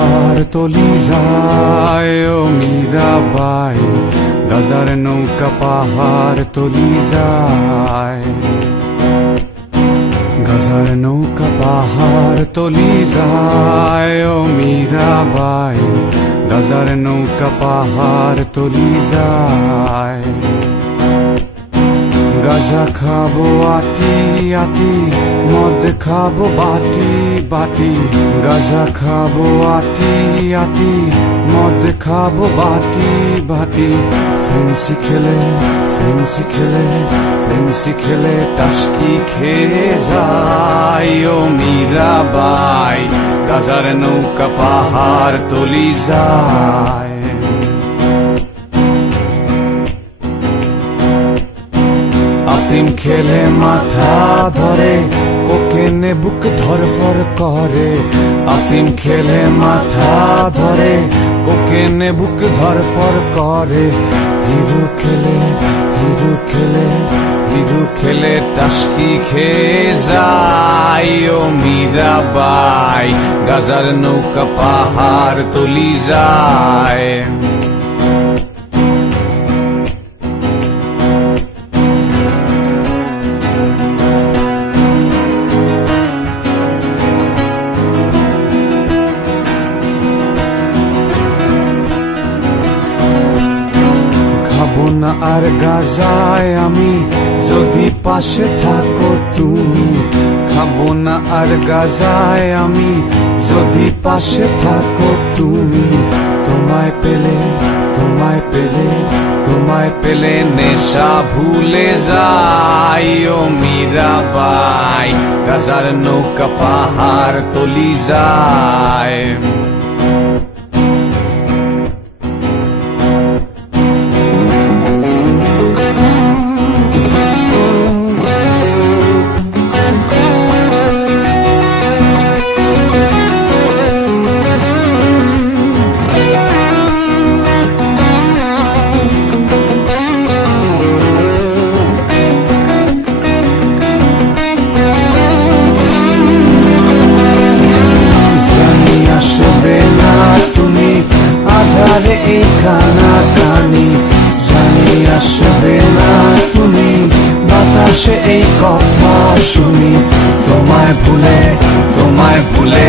পাহাড় তলি যায় ও মীরাবাই, গাজার নৌকা পাহাড় তলি যায়। গাজার নৌকা পাহাড় তলি যায় ও মীরাবাই, গাজার নৌকা পাহাড় তলি যায়। গাজা খাবো আটি আটি, মদ খাবো বাটি বাটি। গাজা খাবো আটি আটি, মদ খাবো বাটি বাটি। ফেন্সি খেলে ফেন্সি খেলে ফেন্সি খেলে টাস্কি খেয়ে যায় ও মীরাবাই, গাজার নৌকা পাহাড় তলি যায়। আফিম খেলে মাথা ধরে, কোকেনে বুক ধরফর করে। আফিম খেলে মাথা ধরে, কোকেনে বুক ধরফর করে। হিরো খেলে হিরো খেলে হিরো খেলে টাস্কি খেয়ে যায় ও মীরাবাই, গাজার নৌকা পাহাড় তলি যায়। খাবো না আর গাজায় আমি, যদি পাশে থাকো তুমি। খাবো না আর গাজায় আমি, যদি পাশে থাকো তুমি। তোমায় পেলে তোমায় পেলে তোমায় পেলে নেশা ভুলে যাই ও মীরাবাই, গাজার নৌকা পাহাড় তলি যায়। আধারে এই কানাকানি, জানি আসবে না তুমি, বাতাসে এই কথা শুনি। তোমায় ভুলে তোমায় ভুলে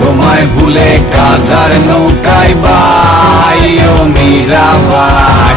তোমায় ভুলে গাজার নৌকায় বাই ও মীরাবাই,